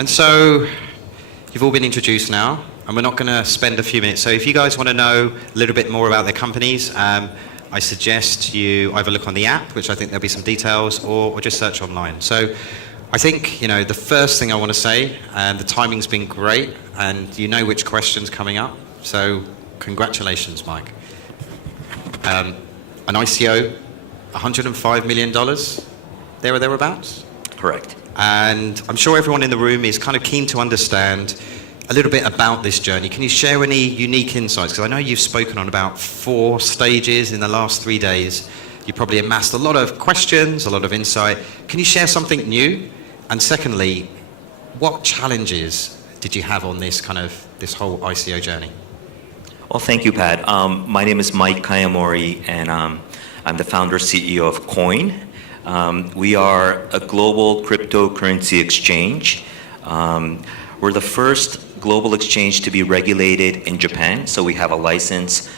And so you've all been introduced now, and we're not going to spend a few minutes. So if you guys want to know a little bit more about their companies, I suggest you either look on the app, which I think there'll be some details, or just search online. So I think, the first thing I want to say, the timing's been great, and you know which question's coming up. So congratulations, Mike. An ICO, $105 million, there or thereabouts? Correct. And I'm sure everyone in the room is kind of keen to understand a little bit about this journey. Can you share any unique insights? Because I know you've spoken on about 4 stages in the last 3 days. You probably amassed a lot of questions, a lot of insight. Can you share something new? And secondly, what challenges did you have on this whole ICO journey? Well, thank you, Pat. My name is Mike Kayamori, and I'm the founder CEO of Quoine. We are a global cryptocurrency exchange. We're the first global exchange to be regulated in Japan, so we have a license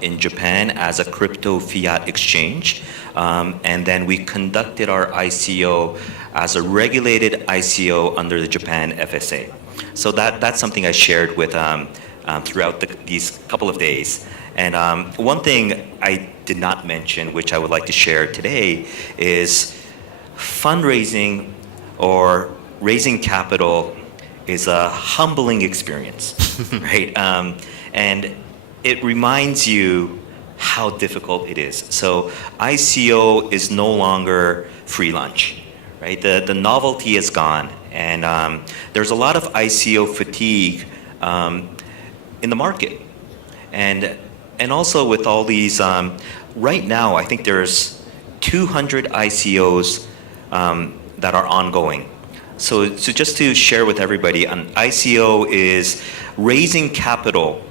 in Japan as a crypto fiat exchange. And then we conducted our ICO as a regulated ICO under the Japan FSA. So that's something I shared with throughout these couple of days. And one thing I did not mention, which I would like to share today, is fundraising or raising capital is a humbling experience, right? And it reminds you how difficult it is. So ICO is no longer free lunch, right? The novelty is gone, and there's a lot of ICO fatigue in the market. And also with all these, right now I think there's 200 ICOs that are ongoing. So just to share with everybody, an ICO is raising capital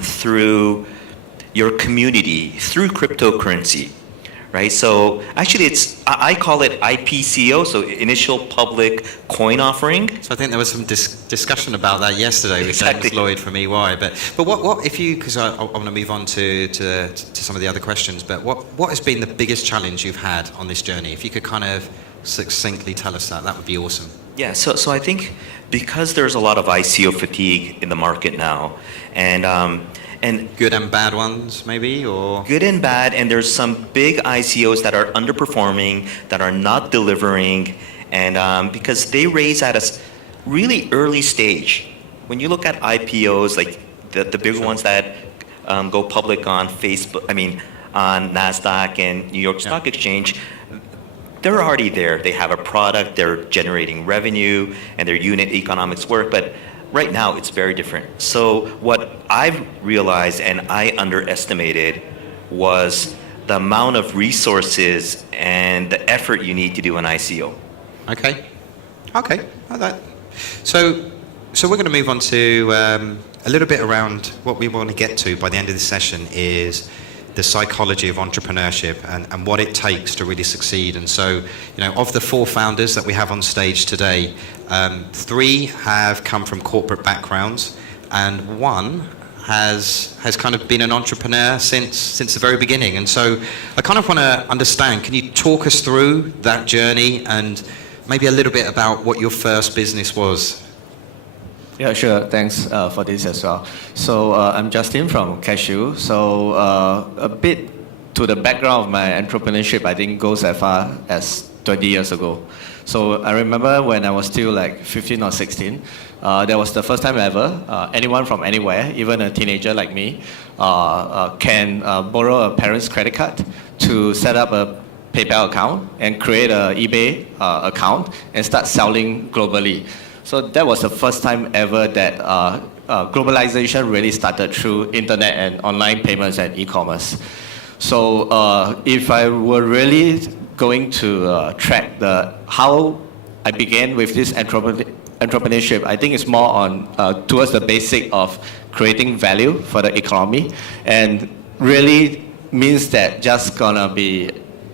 through your community, through cryptocurrency, right? So actually I call it IPCO, so initial public coin offering. So I think there was some discussion about that yesterday with Exactly. James Lloyd from EY. But what if you, because I want to move on to some of the other questions, but what has been the biggest challenge you've had on this journey? If you could kind of succinctly tell us that would be awesome. Yeah, so I think because there's a lot of ICO fatigue in the market now, and Good and bad ones, maybe, or? good and bad, and there's some big ICOs that are underperforming, that are not delivering, and because they raise at a really early stage. When you look at IPOs, like the big ones that go public on on NASDAQ and New York Stock Exchange, they're already there. They have a product, they're generating revenue, and their unit economics work, but right now it's very different. So what I've realized and I underestimated was the amount of resources and the effort you need to do an ICO. Okay. So we're going to move on to a little bit around what we want to get to by the end of this session is the psychology of entrepreneurship and what it takes to really succeed. And so, of the 4 founders that we have on stage today, 3 have come from corporate backgrounds, and 1 has kind of been an entrepreneur since the very beginning. And so I kind of want to understand, can you talk us through that journey and maybe a little bit about what your first business was? Yeah, sure. Thanks for this as well. So I'm Justin from Cashshield. So a bit to the background of my entrepreneurship, I think goes as far as 20 years ago. So I remember when I was still like 15 or 16, that was the first time ever anyone from anywhere, even a teenager like me, can borrow a parent's credit card to set up a PayPal account and create an eBay account and start selling globally. So that was the first time ever that globalization really started through internet and online payments and e-commerce. So if I were really going to track how I began with this entrepreneurship, I think it's more on towards the basic of creating value for the economy, and really means that just gonna be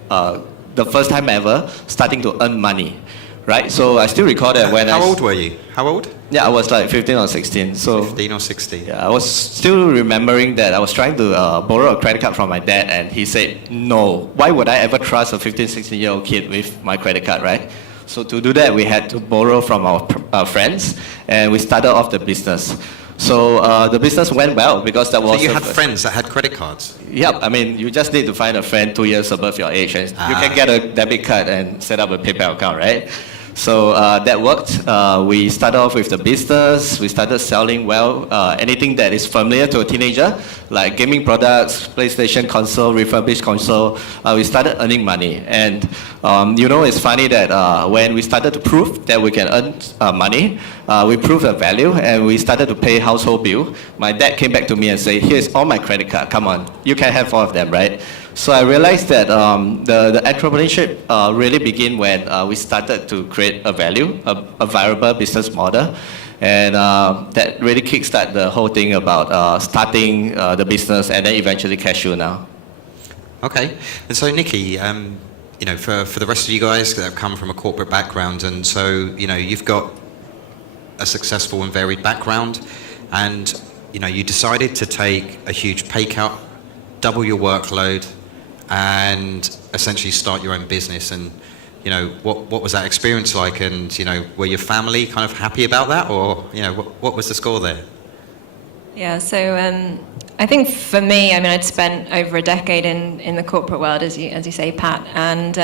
the first time ever starting to earn money. Right, so I still recall that when How old were you? How old? Yeah, I was like 15 or 16. So 15 or 16. Yeah, I was still remembering that I was trying to borrow a credit card from my dad, and he said, no, why would I ever trust a 15, 16-year-old kid with my credit card, right? So to do that, we had to borrow from our friends, and we started off the business. So the business went well because that was... So you had friends that had credit cards? Yep, I mean, you just need to find a friend 2 years above your age, and you can get a debit card and set up a PayPal account, right? So that worked. We started off with the business. We started selling anything that is familiar to a teenager, like gaming products, PlayStation console, refurbished console. We started earning money. And it's funny that when we started to prove that we can earn money, we proved the value, and we started to pay household bill. My dad came back to me and said, "Here's all my credit card. Come on, you can have all of them, right?" So I realized that the entrepreneurship really began when we started to create a value, a viable business model. And that really kickstarted the whole thing about starting the business and then eventually Cashshield now. Okay. And so, Nicki, for the rest of you guys that have come from a corporate background, and so, you've got a successful and varied background, and, you decided to take a huge pay cut, double your workload, and essentially start your own business. And what was that experience like? And were your family kind of happy about that, or what was the score there? Yeah, so I think for me, I'd spent over a decade in the corporate world, as you say, Pat, and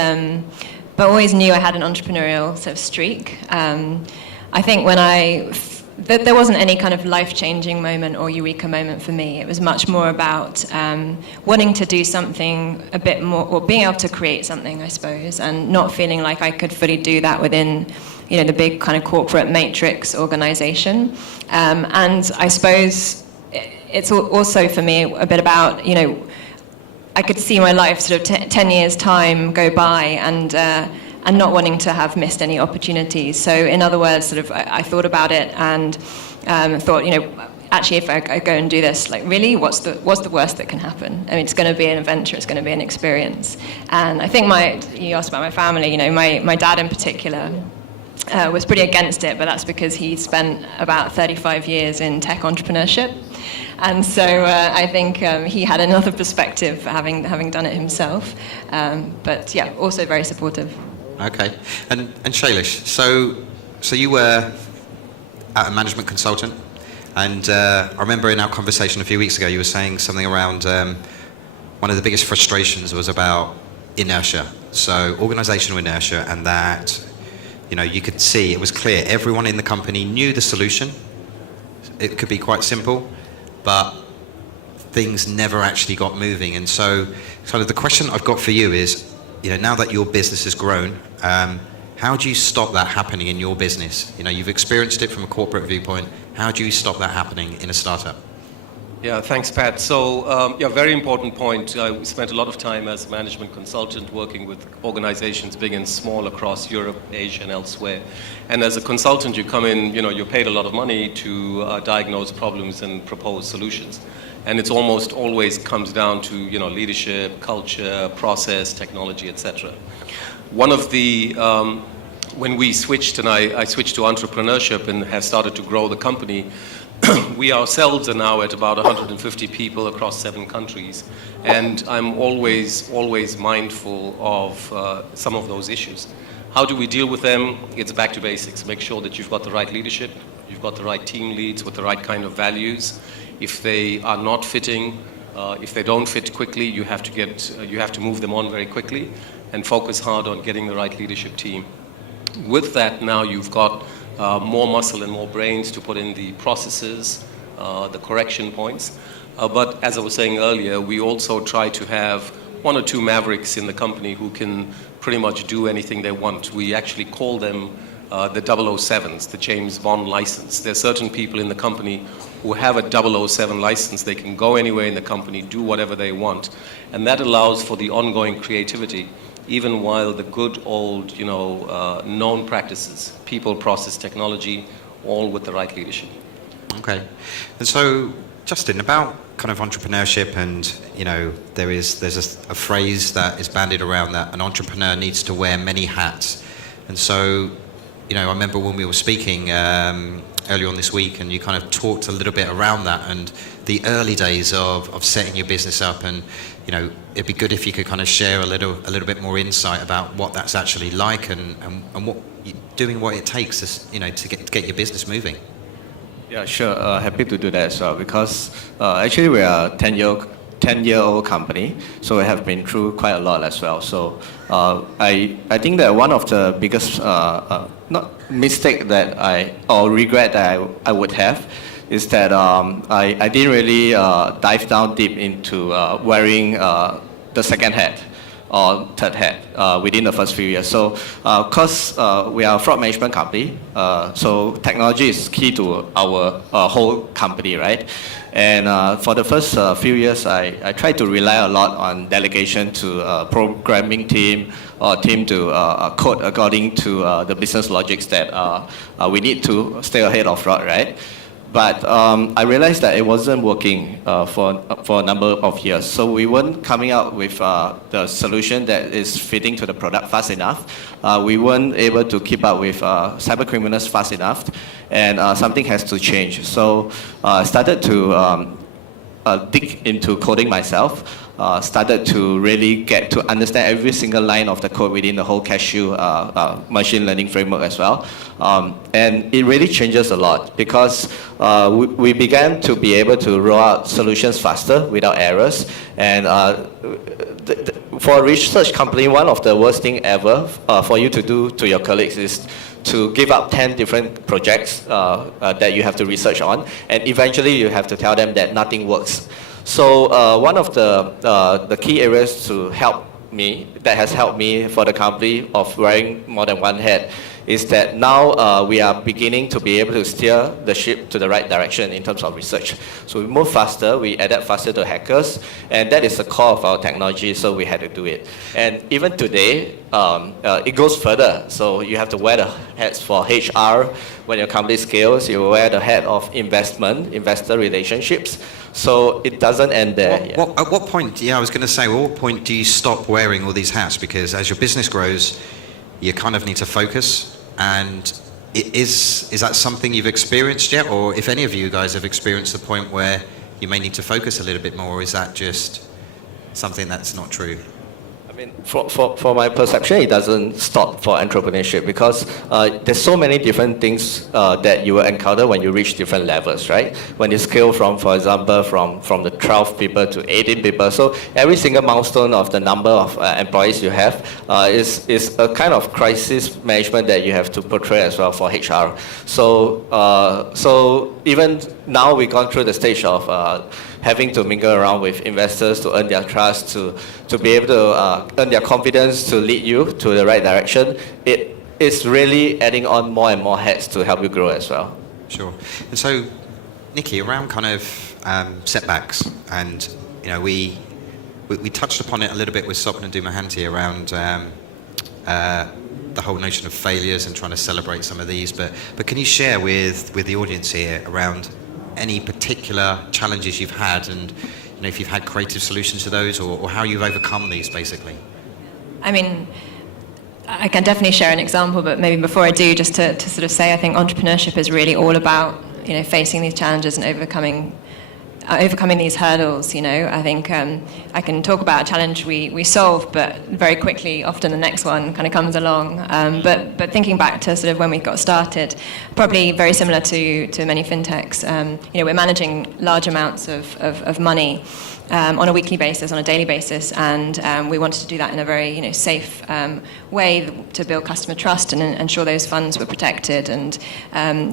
but always knew I had an entrepreneurial sort of streak. I think when there wasn't any kind of life-changing moment or eureka moment for me. It was much more about wanting to do something a bit more, or being able to create something, I suppose, and not feeling like I could fully do that within, the big kind of corporate matrix organization. And I suppose it's also for me a bit about, I could see my life sort of 10 years' time go by, and not wanting to have missed any opportunities. So in other words, sort of, I thought about it and thought, actually, if I go and do this, like, really, what's the worst that can happen? It's going to be an adventure. It's going to be an experience. And I think you asked about my family. My dad in particular was pretty against it, but that's because he spent about 35 years in tech entrepreneurship. And so I think he had another perspective, having done it himself. But yeah, also very supportive. Okay, and Shailesh, so you were a management consultant, and I remember in our conversation a few weeks ago you were saying something around one of the biggest frustrations was about inertia, so organizational inertia, and that you could see, it was clear, everyone in the company knew the solution. It could be quite simple, but things never actually got moving. And so kind of the question I've got for you is, now that your business has grown, how do you stop that happening in your business? You've experienced it from a corporate viewpoint. How do you stop that happening in a startup? Yeah, thanks, Pat. So, very important point. I spent a lot of time as a management consultant working with organizations big and small across Europe, Asia, and elsewhere. And as a consultant, you come in, you're paid a lot of money to diagnose problems and propose solutions. And it's almost always comes down to, leadership, culture, process, technology, etc. One of the, when we switched, and I switched to entrepreneurship and have started to grow the company, we ourselves are now at about 150 people across 7 countries. And I'm always mindful of some of those issues. How do we deal with them? It's back to basics. Make sure that you've got the right leadership, you've got the right team leads with the right kind of values. If they are not fitting, if they don't fit quickly, you have to move them on very quickly and focus hard on getting the right leadership team. With that, now you've got more muscle and more brains to put in the processes, the correction points. But as I was saying earlier, we also try to have 1 or 2 mavericks in the company who can pretty much do anything they want. We actually call them the 007s, the James Bond license. There are certain people in the company who have a 007 license. They can go anywhere in the company, do whatever they want. And that allows for the ongoing creativity, even while the good old, known practices, people, process, technology, all with the right leadership. Okay. And so, Justin, about kind of entrepreneurship, and, there's a phrase that is bandied around that an entrepreneur needs to wear many hats. And so, I remember when we were speaking earlier on this week, and you kind of talked a little bit around that, and the early days of setting your business up, and it'd be good if you could kind of share a little bit more insight about what that's actually like, and what doing what it takes to get your business moving. Yeah, sure. Happy to do that as well, because actually we are a 10-year-old company, so we have been through quite a lot as well. So I think that one of the biggest not mistake that or regret that I would have is that I didn't really dive down deep into wearing the second hat or third hat within the first few years. So, because we are a fraud management company, so technology is key to our whole company, right? And for the first few years, I tried to rely a lot on delegation to a programming team or team to code according to the business logics that we need to stay ahead of fraud, right? But I realized that it wasn't working for a number of years. So we weren't coming out with the solution that is fitting to the product fast enough. We weren't able to keep up with cyber criminals fast enough, and something has to change. So I started to dig into coding myself. Started to really get to understand every single line of the code within the whole Cashshield machine learning framework as well. And it really changes a lot, because we began to be able to roll out solutions faster without errors. And for a research company, one of the worst thing ever for you to do to your colleagues is to give up 10 different projects that you have to research on, and eventually you have to tell them that nothing works. So one of the key areas that has helped me for the company of wearing more than one hat is that now we are beginning to be able to steer the ship to the right direction in terms of research. So we move faster, we adapt faster to hackers, and that is the core of our technology, so we had to do it. And even today, it goes further. So you have to wear the hats for HR. When your company scales, you wear the hat of investor relationships. So it doesn't end there. At what point, I was going to say, at what point do you stop wearing all these hats? Because as your business grows, you kind of need to focus. And is that something you've experienced yet? Or if any of you guys have experienced the point where you may need to focus a little bit more, or is that just something that's not true? I mean, for my perception, it doesn't stop for entrepreneurship, because there's so many different things that you will encounter when you reach different levels, right? When you scale from, for example, from the 12 people to 18 people, so every single milestone of the number of employees you have is a kind of crisis management that you have to portray as well for HR. So even now we've gone through the stage of having to mingle around with investors to earn their trust, to be able to earn their confidence to lead you to the right direction. It is really adding on more and more hats to help you grow as well. Sure. And so, Nicki, around kind of setbacks, and we touched upon it a little bit with Sopna Dumahanti around the whole notion of failures and trying to celebrate some of these. But can you share with the audience here around any particular challenges you've had, and if you've had creative solutions to those, or how you've overcome these, basically? I mean, I can definitely share an example, but maybe before I do, just to sort of say, I think entrepreneurship is really all about facing these challenges and overcoming these hurdles. I think I can talk about a challenge we solved, but very quickly, often the next one kind of comes along. But thinking back to sort of when we got started, probably very similar to many fintechs. We're managing large amounts of money on a weekly basis, on a daily basis, and we wanted to do that in a very safe way to build customer trust and ensure those funds were protected. And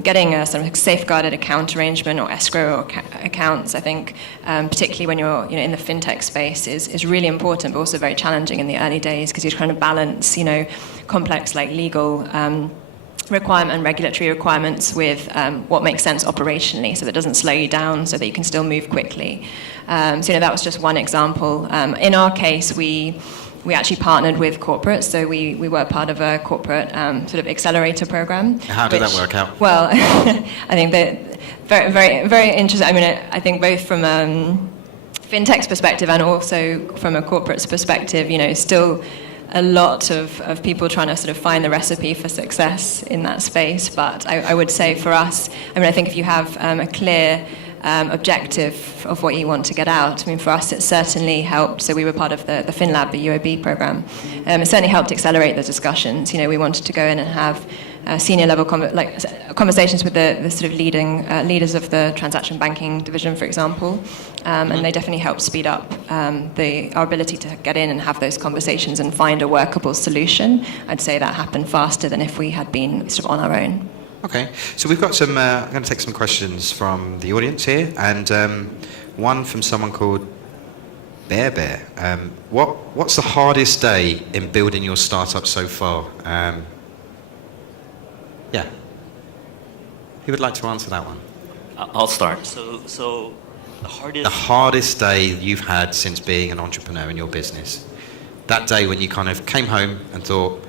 getting a sort of safeguarded account arrangement or escrow accounts, I think, particularly when you're in the fintech space, is really important, but also very challenging in the early days, because you're trying to balance complex legal requirement and regulatory requirements with what makes sense operationally, so that doesn't slow you down, so that you can still move quickly. So that was just one example. In our case, we actually partnered with corporates, so we were part of a corporate sort of accelerator program. How did that work out? Well, I think that very, very, very interesting. I mean, I think both from fintech's perspective and also from a corporate's perspective, still a lot of people trying to sort of find the recipe for success in that space. But I would say for us, I think if you have a clear objective of what you want to get out. I mean, for us, it certainly helped. So we were part of the FinLab, the UOB program. It certainly helped accelerate the discussions. You know, we wanted to go in and have senior level conversations with the sort of leading leaders of the transaction banking division, for example, and they definitely helped speed up our ability to get in and have those conversations and find a workable solution. I'd say that happened faster than if we had been sort of on our own. Okay, so we've got some, I'm going to take some questions from the audience here, and one from someone called Bear. What's the hardest day in building your startup so far? Yeah. Who would like to answer that one? I'll start. So the hardest day you've had since being an entrepreneur in your business. That day when you kind of came home and thought,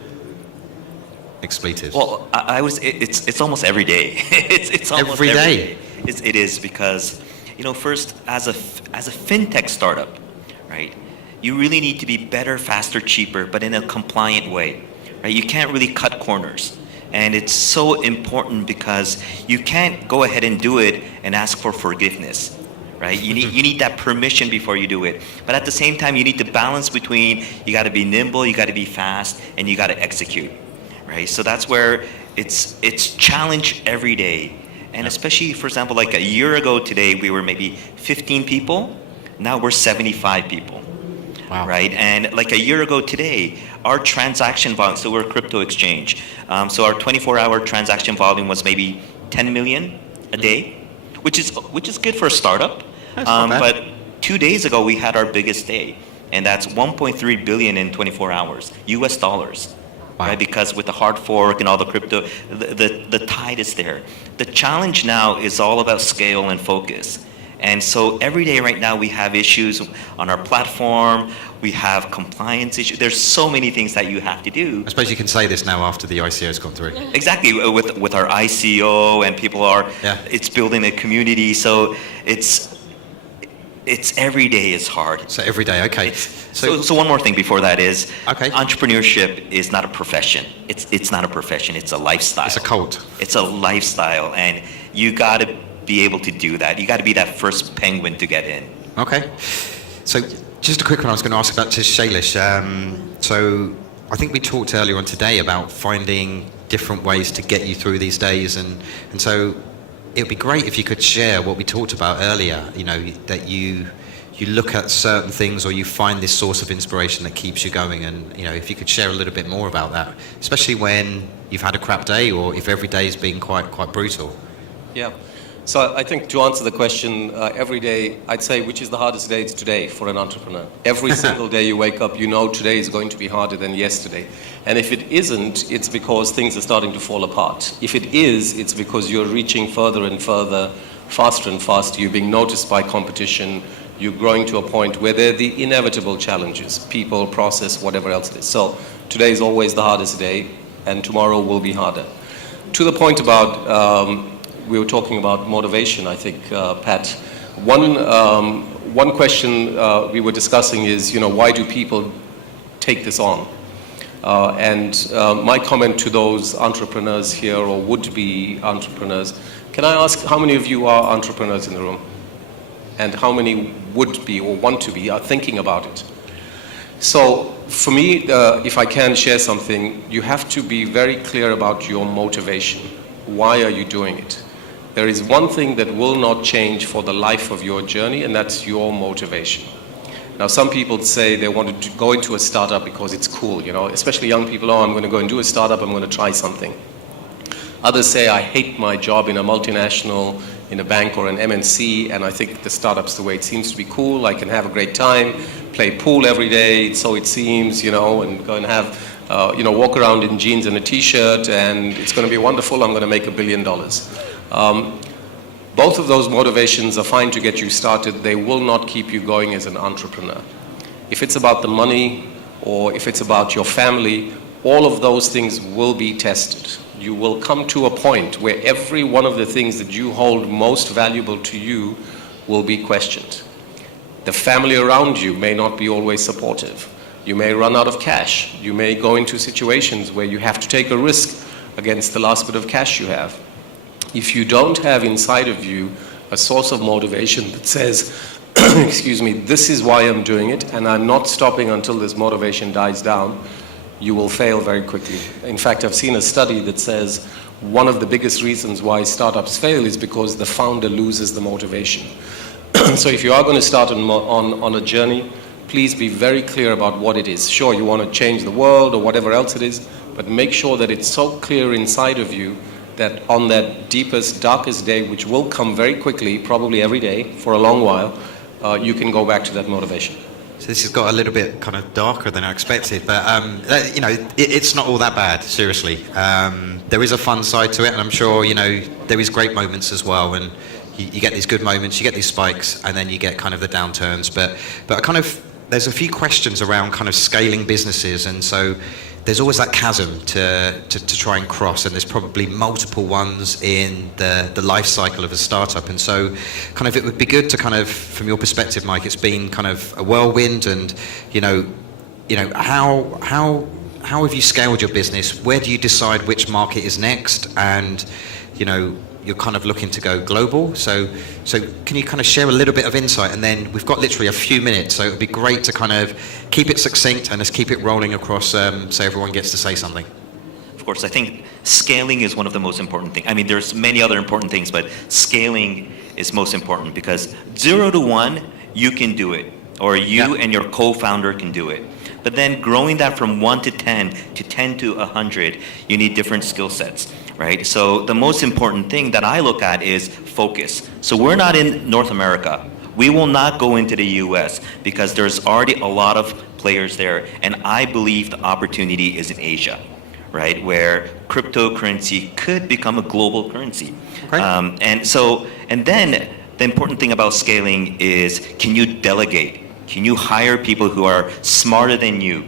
expletives. Well, it's almost every day. it's almost every day. It is because, you know, first as a FinTech startup, right? You really need to be better, faster, cheaper, but in a compliant way, right? You can't really cut corners. And it's so important because you can't go ahead and do it and ask for forgiveness, right? You need that permission before you do it. But at the same time, you need to balance between, you got to be nimble, you got to be fast, and you got to execute, right? So that's where it's challenge every day. And especially, for example, like a year ago today, we were maybe 15 people. Now we're 75 people. Wow. Right, and like a year ago today, our transaction volume, so we're a crypto exchange, so our 24-hour transaction volume was maybe 10 million a day, which is good for a startup. But 2 days ago, we had our biggest day, and that's 1.3 billion in 24 hours, US dollars. Wow. Right, because with the hard fork and all the crypto, the tide is there. The challenge now is all about scale and focus. And so every day right now we have issues on our platform, we have compliance issues, there's so many things that you have to do. I suppose you can say this now after the ICO's gone through. Exactly, with our ICO and people are, it's building a community, so it's every day is hard. So every day, okay. So one more thing before that is, okay. Entrepreneurship is not a profession. It's not a profession, it's a lifestyle. It's a cult. It's a lifestyle, and you gotta be able to do that. You got to be that first penguin to get in. Okay. So just a quick one I was going to ask about to Shailesh. So I think we talked earlier on today about finding different ways to get you through these days, and so it would be great if you could share what we talked about earlier, you know, that you look at certain things or you find this source of inspiration that keeps you going, and, you know, if you could share a little bit more about that, especially when you've had a crap day or if every day has been quite brutal. Yeah. So I think to answer the question, every day, I'd say which is the hardest day? It's today for an entrepreneur. Every single day you wake up, you know today is going to be harder than yesterday. And if it isn't, it's because things are starting to fall apart. If it is, it's because you're reaching further and further, faster and faster. You're being noticed by competition. You're growing to a point where there are the inevitable challenges, people, process, whatever else it is. So today is always the hardest day, and tomorrow will be harder. To the point about we were talking about motivation, I think, Pat. One question we were discussing is, you know, why do people take this on? And my comment to those entrepreneurs here, or would-be entrepreneurs, can I ask how many of you are entrepreneurs in the room? And how many would be or want to be, are thinking about it? So for me, if I can share something, you have to be very clear about your motivation. Why are you doing it? There is one thing that will not change for the life of your journey, and that's your motivation. Now, some people say they want to go into a startup because it's cool, you know, especially young people, oh, I'm going to go and do a startup, I'm going to try something. Others say, I hate my job in a multinational, in a bank or an MNC, and I think the startup's the way it seems to be cool. I can have a great time, play pool every day, so it seems, you know, and go and have, you know, walk around in jeans and a t-shirt, and it's going to be wonderful, I'm going to make $1 billion. Both of those motivations are fine to get you started. They will not keep you going as an entrepreneur. If it's about the money or if it's about your family, all of those things will be tested. You will come to a point where every one of the things that you hold most valuable to you will be questioned. The family around you may not be always supportive. You may run out of cash. You may go into situations where you have to take a risk against the last bit of cash you have. If you don't have inside of you a source of motivation that says, excuse me, this is why I'm doing it, and I'm not stopping until this motivation dies down, you will fail very quickly. In fact, I've seen a study that says one of the biggest reasons why startups fail is because the founder loses the motivation. So if you are going to start on a journey, please be very clear about what it is. Sure, you want to change the world or whatever else it is, but make sure that it's so clear inside of you that on that deepest, darkest day, which will come very quickly, probably every day for a long while, you can go back to that motivation. So this has got a little bit kind of darker than I expected, but you know, it's not all that bad, seriously. There is a fun side to it, and I'm sure, you know, there is great moments as well, and you get these good moments, you get these spikes, and then you get kind of the downturns. But kind of, there's a few questions around kind of scaling businesses, and so there's always that chasm to try and cross, and there's probably multiple ones in the life cycle of a startup. And so kind of it would be good to kind of, from your perspective, Mike, it's been kind of a whirlwind, and you know how have you scaled your business? Where do you decide which market is next? And you know, you're kind of looking to go global. So can you kind of share a little bit of insight? And then we've got literally a few minutes, so it would be great to kind of keep it succinct and let's keep it rolling across, so everyone gets to say something. Of course, I think scaling is one of the most important things. I mean, there's many other important things, but scaling is most important, because 0 to 1, you can do it, or you and your co-founder can do it. But then growing that from 1 to 10 to 10 to 100, you need different skill sets. Right? So the most important thing that I look at is focus. So we're not in North America. We will not go into the US because there's already a lot of players there, and I believe the opportunity is in Asia, right? Where cryptocurrency could become a global currency. Okay. And then the important thing about scaling is, can you delegate? Can you hire people who are smarter than you?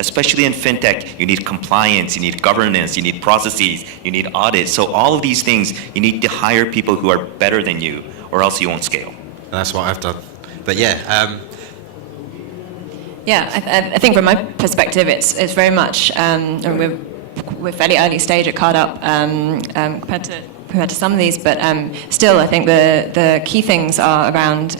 Especially in FinTech, you need compliance, you need governance, you need processes, you need audits. So all of these things, you need to hire people who are better than you, or else you won't scale. That's what I've done. But yeah. I think from my perspective, it's very much, and we're fairly early stage at CardUp compared to some of these, but still I think the key things are around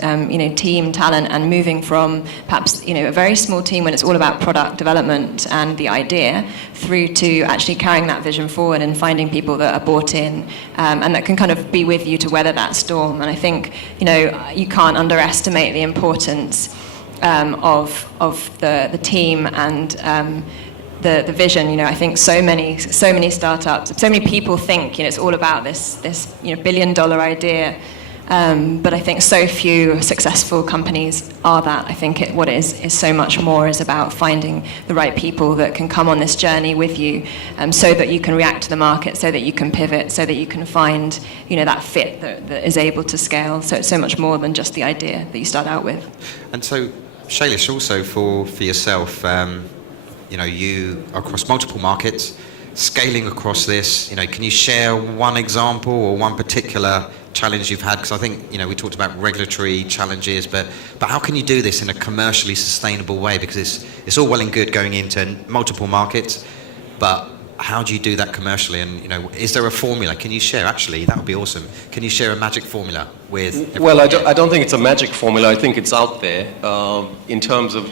team, talent, and moving from perhaps a very small team when it's all about product development and the idea, through to actually carrying that vision forward and finding people that are bought in and that can kind of be with you to weather that storm. And I think you can't underestimate the importance of the team and the vision. I think so many startups, so many people think it's all about this $1 billion idea, but I think so few successful companies are that. I think what it is so much more is about finding the right people that can come on this journey with you, so that you can react to the market, so that you can pivot, so that you can find that fit that is able to scale. So it's so much more than just the idea that you start out with. And so Shailesh, also for yourself, you are across multiple markets, scaling across this. Can you share one example or one particular challenge you've had? Because I think we talked about regulatory challenges, but how can you do this in a commercially sustainable way? Because it's all well and good going into multiple markets, but how do you do that commercially? And is there a formula? Can you share? Actually, that would be awesome. Can you share a magic formula with? Well, I don't think it's a magic formula. I think it's out there in terms of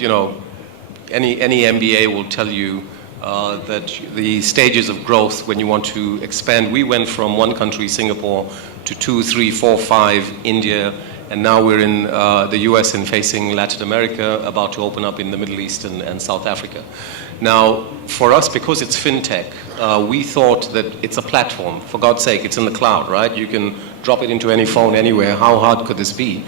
Any MBA will tell you that the stages of growth when you want to expand. We went from one country, Singapore, to 2, 3, 4, 5, India, and now we're in the US and facing Latin America, about to open up in the Middle East and South Africa. Now, for us, because it's FinTech, we thought that it's a platform. For God's sake, it's in the cloud, right? You can drop it into any phone anywhere. How hard could this be?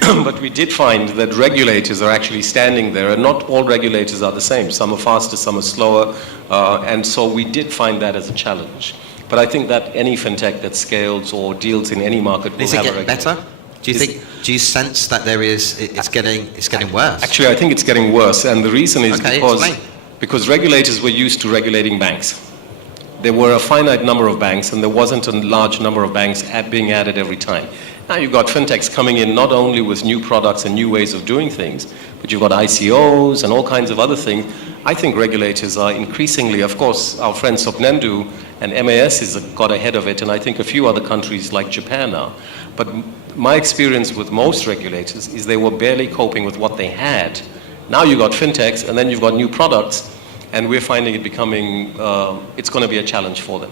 But we did find that regulators are actually standing there, and not all regulators are the same. Some are faster, some are slower, and so we did find that as a challenge. But I think that any FinTech that scales or deals in any market will have a regulator. Is it getting better? Do you sense that it's getting worse? Actually, I think it's getting worse, and the reason is because regulators were used to regulating banks. There were a finite number of banks, and there wasn't a large number of banks being added every time. Now you've got fintechs coming in not only with new products and new ways of doing things, but you've got ICOs and all kinds of other things. I think regulators are increasingly, of course, our friend Sopnendu and MAS has got ahead of it, and I think a few other countries like Japan are. But my experience with most regulators is they were barely coping with what they had. Now you've got fintechs, and then you've got new products, and we're finding it becoming, it's going to be a challenge for them.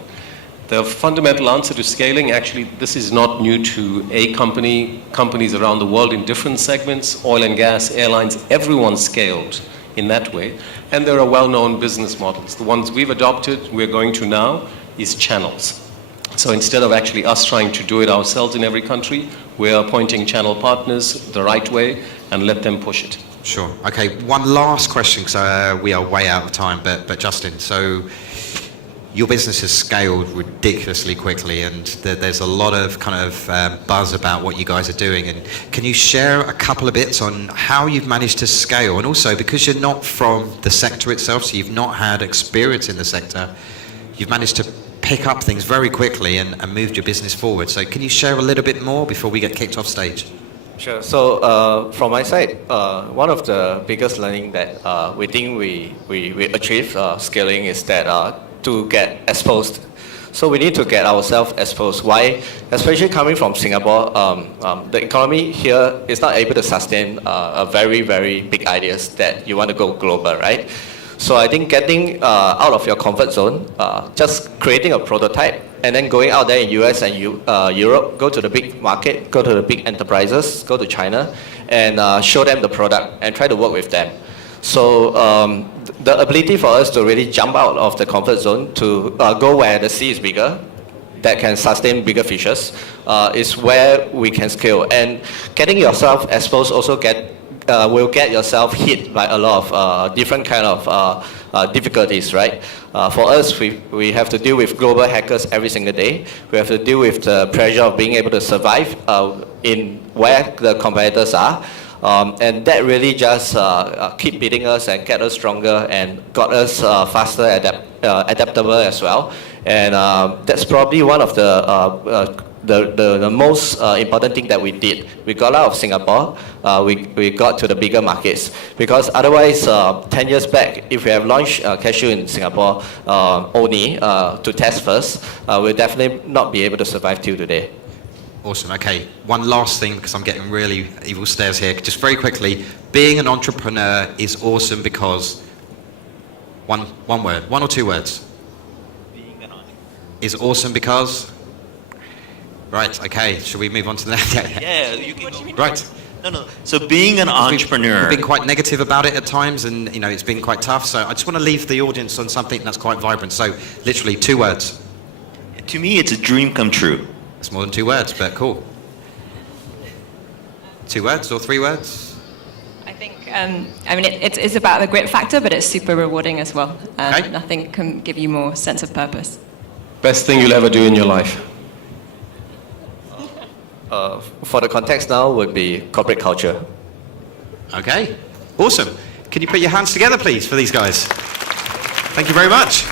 The fundamental answer to scaling, actually, this is not new to a company. Companies around the world in different segments, oil and gas, airlines, everyone scaled in that way. And there are well-known business models. The ones we've adopted, we're going to now, is channels. So instead of actually us trying to do it ourselves in every country, we're appointing channel partners the right way and let them push it. Sure. Okay, one last question, because we are way out of time, but Justin, so your business has scaled ridiculously quickly, and there's a lot of kind of buzz about what you guys are doing. And can you share a couple of bits on how you've managed to scale? And also, because you're not from the sector itself, so you've not had experience in the sector, you've managed to pick up things very quickly and moved your business forward. So can you share a little bit more before we get kicked off stage? Sure. So from my side, one of the biggest learning that we think we achieve scaling is that to get exposed. So we need to get ourselves exposed. Why? Especially coming from Singapore, the economy here is not able to sustain a very, very big ideas that you want to go global, right? So I think getting out of your comfort zone, just creating a prototype, and then going out there in US and Europe, go to the big market, go to the big enterprises, go to China, and show them the product and try to work with them. So the ability for us to really jump out of the comfort zone to go where the sea is bigger, that can sustain bigger fishes, is where we can scale. And getting yourself exposed also will get yourself hit by a lot of different kind of difficulties, right? For us, we have to deal with global hackers every single day. We have to deal with the pressure of being able to survive in where the competitors are. And that really just keep beating us and get us stronger and got us faster, adaptable as well. And that's probably one of the most important thing that we did. We got out of Singapore, we got to the bigger markets. Because otherwise, 10 years back, if we have launched Cashshield in Singapore only to test first, we'll definitely not be able to survive till today. Awesome. Okay, one last thing, because I'm getting really evil stares here. Just very quickly, being an entrepreneur is awesome because one word, one or two words. Being an entrepreneur is awesome because. Right. Okay. Should we move on to the next? Yeah, you can go. Right. No. So being an entrepreneur. We've been quite negative about it at times, and it's been quite tough. So I just want to leave the audience on something that's quite vibrant. So literally 2 words. To me, it's a dream come true. It's more than 2 words, but cool. 2 words or 3 words? I think, it's about the grit factor, but it's super rewarding as well. Okay. Nothing can give you more sense of purpose. Best thing you'll ever do in your life? For the context now would be corporate culture. Okay. Awesome. Can you put your hands together, please, for these guys? Thank you very much.